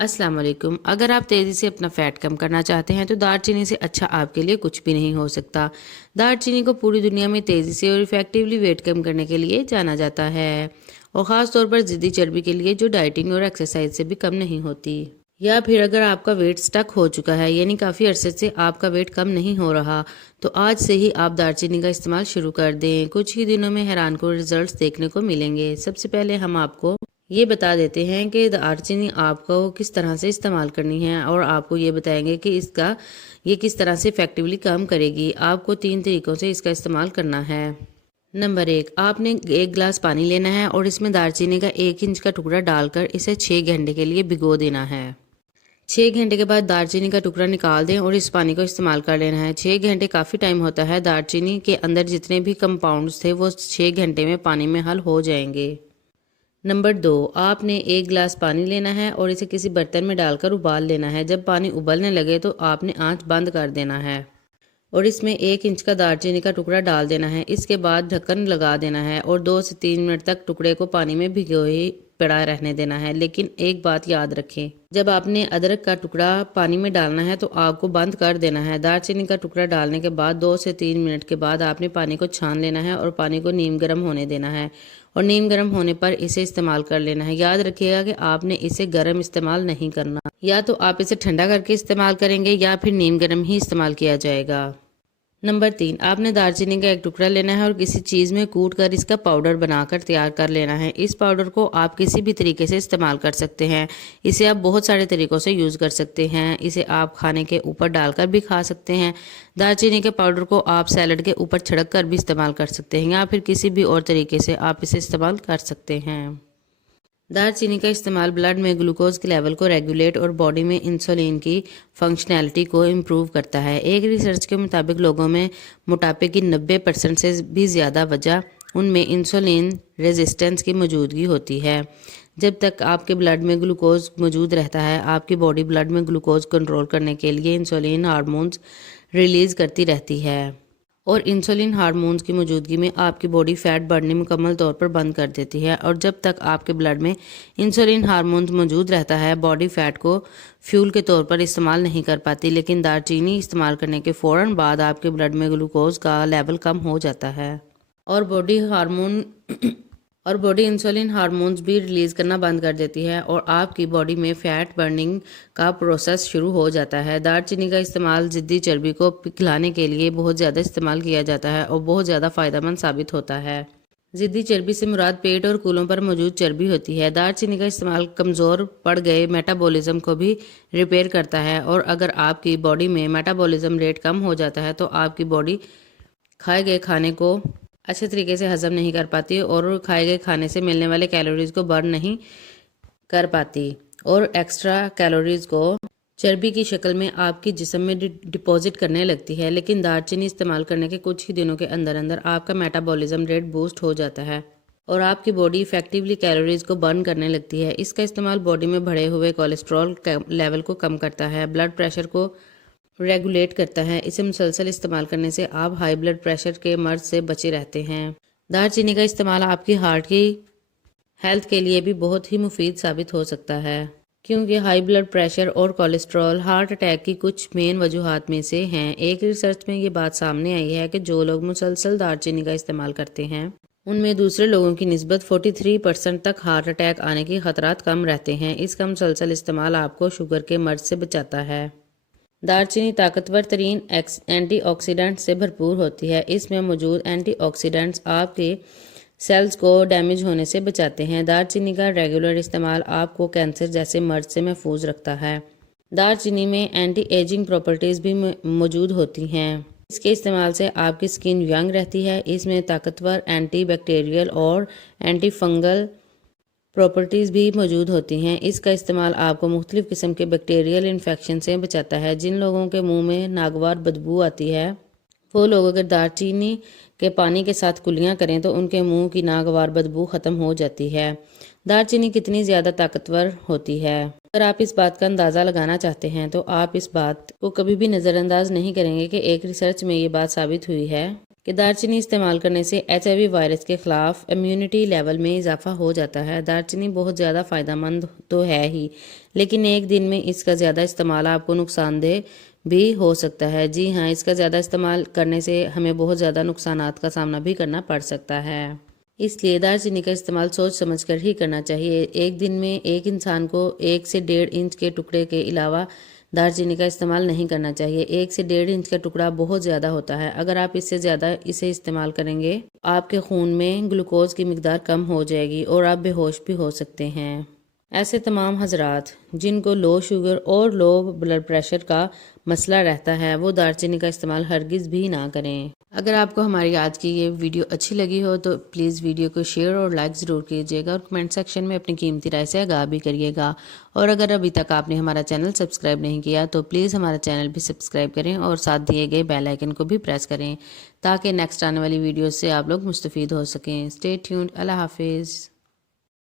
अस्सलाम वालेकुम। अगर आप तेज़ी से अपना फ़ैट कम करना चाहते हैं तो दालचीनी से अच्छा आपके लिए कुछ भी नहीं हो सकता। दालचीनी को पूरी दुनिया में तेज़ी से और इफ़ेक्टिवली वेट कम करने के लिए जाना जाता है, और ख़ास तौर पर ज़िद्दी चर्बी के लिए जो डाइटिंग और एक्सरसाइज से भी कम नहीं होती। या फिर अगर आपका वेट स्टक हो चुका है, यानी काफ़ी अरसे से आपका वेट कम नहीं हो रहा, तो आज से ही आप दालचीनी का इस्तेमाल शुरू कर दें। कुछ ही दिनों में हैरानकुन रिजल्ट्स देखने को मिलेंगे। सबसे पहले हम आपको ये बता देते हैं कि दालचीनी आपको किस तरह से इस्तेमाल करनी है, और आपको ये बताएंगे कि ये किस तरह से इफेक्टिवली काम करेगी। आपको 3 तरीकों से इसका इस्तेमाल करना है। नंबर 1, आपने 1 गिलास पानी लेना है और इसमें दालचीनी का 1 इंच का टुकड़ा डालकर इसे 6 घंटे के लिए भिगो देना है। 6 घंटे के बाद दालचीनी का टुकड़ा निकाल दें और इस पानी को इस्तेमाल कर लेना है। 6 घंटे काफ़ी टाइम होता है। दालचीनी के अंदर जितने भी कंपाउंड्स थे वो 6 घंटे में पानी में हल हो जाएंगे। नंबर 2, आपने 1 गिलास पानी लेना है और इसे किसी बर्तन में डालकर उबाल लेना है। जब पानी उबलने लगे तो आपने आंच बंद कर देना है और इसमें 1 इंच का दालचीनी का टुकड़ा डाल देना है। इसके बाद ढक्कन लगा देना है और 2 से 3 मिनट तक टुकड़े को पानी में भिगोए पड़ा रहने देना है। लेकिन एक बात याद रखें, जब आपने अदरक का टुकड़ा पानी में डालना है तो आग को बंद कर देना है। दालचीनी का टुकड़ा डालने के बाद 2 से 3 मिनट के बाद आपने पानी को छान लेना है और पानी को नीम गर्म होने देना है, और नीम गर्म होने पर इसे इस्तेमाल कर लेना है। याद रखिएगा कि आपने इसे गर्म इस्तेमाल नहीं करना, या तो आप इसे ठंडा करके इस्तेमाल करेंगे या फिर नीम गर्म ही इस्तेमाल किया जाएगा। नंबर 3, आपने दालचीनी का एक टुकड़ा लेना है और किसी चीज़ में कूट कर इसका पाउडर बनाकर तैयार कर लेना है। इस पाउडर को आप किसी भी तरीके से इस्तेमाल कर सकते हैं। इसे आप बहुत सारे तरीक़ों से यूज़ कर सकते हैं। इसे आप खाने के ऊपर डालकर भी खा सकते हैं। दालचीनी के पाउडर को आप सैलड के ऊपर छिड़क कर भी इस्तेमाल कर सकते हैं, या फिर किसी भी और तरीके से आप इसे इस्तेमाल कर सकते हैं। दालचीनी का इस्तेमाल ब्लड में ग्लूकोज के लेवल को रेगुलेट और बॉडी में इंसुलिन की फंक्शनैलिटी को इम्प्रूव करता है। एक रिसर्च के मुताबिक लोगों में मोटापे की 90% से भी ज़्यादा वजह उनमें इंसुलिन रेजिस्टेंस की मौजूदगी होती है। जब तक आपके ब्लड में ग्लूकोज मौजूद रहता है, आपकी बॉडी ब्लड में ग्लूकोज कंट्रोल करने के लिए इंसुलिन हार्मोन्स रिलीज़ करती रहती है, और इंसुलिन हार्मोन्स की मौजूदगी में आपकी बॉडी फैट बढ़ने मुकम्मल तौर पर बंद कर देती है। और जब तक आपके ब्लड में इंसुलिन हार्मोन्स मौजूद रहता है, बॉडी फैट को फ्यूल के तौर पर इस्तेमाल नहीं कर पाती। लेकिन दालचीनी इस्तेमाल करने के फ़ौरन बाद आपके ब्लड में ग्लूकोज का लेवल कम हो जाता है, और बॉडी इंसुलिन हार्मोन्स भी रिलीज़ करना बंद कर देती है, और आपकी बॉडी में फ़ैट बर्निंग का प्रोसेस शुरू हो जाता है। दालचीनी का इस्तेमाल ज़िद्दी चर्बी को पिघलाने के लिए बहुत ज़्यादा इस्तेमाल किया जाता है और बहुत ज़्यादा फ़ायदेमंद साबित होता है। ज़िद्दी चर्बी से मुराद पेट और कूलों पर मौजूद चर्बी होती है। दालचीनी का इस्तेमाल कमज़ोर पड़ गए मेटाबॉलिज्म को भी रिपेयर करता है, और अगर आपकी बॉडी में मेटाबॉलिज्म रेट कम हो जाता है तो आपकी बॉडी खाए गए खाने को अच्छे तरीके से हजम नहीं कर पाती और खाए गए खाने से मिलने वाले कैलोरीज को बर्न नहीं कर पाती, और एक्स्ट्रा कैलोरीज को चर्बी की शक्ल में आपकी जिस्म में डिपॉजिट करने लगती है। लेकिन दालचीनी इस्तेमाल करने के कुछ ही दिनों के अंदर अंदर आपका मेटाबॉलिज्म रेट बूस्ट हो जाता है और आपकी बॉडी इफेक्टिवली कैलोरीज को बर्न करने लगती है। इसका इस्तेमाल बॉडी में बढ़े हुए कोलेस्ट्रॉल लेवल को कम करता है, ब्लड प्रेशर को रेगुलेट करता है। इसे मुसलसल इस्तेमाल करने से आप हाई ब्लड प्रेशर के मर्ज से बचे रहते हैं। दालचीनी का इस्तेमाल आपकी हार्ट की हेल्थ के लिए भी बहुत ही मुफीद साबित हो सकता है, क्योंकि हाई ब्लड प्रेशर और कोलेस्ट्रॉल हार्ट अटैक की कुछ मेन वजूहात में से हैं। एक रिसर्च में ये बात सामने आई है कि जो लोग मुसलसल दालचीनी का इस्तेमाल करते हैं उनमें दूसरे लोगों की निस्बत 43% तक हार्ट अटैक आने के खतरात कम रहते हैं। इसका मुसलसल इस्तेमाल आपको शुगर के मर्ज से बचाता है। दालचीनी ताकतवर तरीन एंटीऑक्सीडेंट से भरपूर होती है। इसमें मौजूद एंटीऑक्सीडेंट्स आपके सेल्स को डैमेज होने से बचाते हैं। दालचीनी का रेगुलर इस्तेमाल आपको कैंसर जैसे मर्ज से महफूज रखता है। दालचीनी में एंटी एजिंग प्रॉपर्टीज़ भी मौजूद होती हैं। इसके इस्तेमाल से आपकी स्किन यंग रहती है। इसमें ताकतवर एंटी बैक्टीरियल और एंटी फंगल प्रॉपर्टीज़ भी मौजूद होती हैं। इसका इस्तेमाल आपको मुख्तलिफ़ किस्म के बैक्टीरियल इन्फेक्शन से बचाता है। जिन लोगों के मुंह में नागवार बदबू आती है, वो लोग अगर दालचीनी के पानी के साथ कुल्लियाँ करें तो उनके मुंह की नागवार बदबू ख़त्म हो जाती है। दालचीनी कितनी ज़्यादा ताकतवर होती है, अगर आप इस बात का अंदाज़ा लगाना चाहते हैं तो आप इस बात को कभी भी नज़रअंदाज नहीं करेंगे कि एक रिसर्च में ये बात साबित हुई है कि दालचीनी इस्तेमाल करने से HIV वायरस के ख़िलाफ़ इम्यूनिटी लेवल में इजाफा हो जाता है। दालचीनी बहुत ज़्यादा फ़ायदेमंद तो है ही, लेकिन एक दिन में इसका ज़्यादा इस्तेमाल आपको नुकसानदेह भी हो सकता है। जी हाँ, इसका ज़्यादा इस्तेमाल करने से हमें बहुत ज़्यादा नुकसानात का सामना भी करना पड़ सकता है। इसलिए दालचीनी का इस्तेमाल सोच समझ कर ही करना चाहिए। एक दिन में एक इंसान को 1 से 1.5 इंच के टुकड़े के अलावा दालचीनी का इस्तेमाल नहीं करना चाहिए। 1 से 1.5 इंच का टुकड़ा बहुत ज़्यादा होता है। अगर आप इससे ज़्यादा इसे इस्तेमाल करेंगे, आपके खून में ग्लूकोज की मिकदार कम हो जाएगी और आप बेहोश भी हो सकते हैं। ऐसे तमाम हजरात जिनको लो शुगर और लो ब्लड प्रेशर का मसला रहता है, वो दालचीनी का इस्तेमाल हरगिज़ भी ना करें। अगर आपको हमारी आज की ये वीडियो अच्छी लगी हो तो प्लीज़ वीडियो को शेयर और लाइक ज़रूर कीजिएगा और कमेंट सेक्शन में अपनी कीमती राय से आगाह भी करिएगा। और अगर अभी तक आपने हमारा चैनल सब्सक्राइब नहीं किया तो प्लीज़ हमारा चैनल भी सब्सक्राइब करें और साथ दिए गए बेल आइकन को भी प्रेस करें ताकि नेक्स्ट आने वाली वीडियो से आप लोग मुस्तफ़ीद हो सकें। Stay tuned. अल्लाह हाफिज़।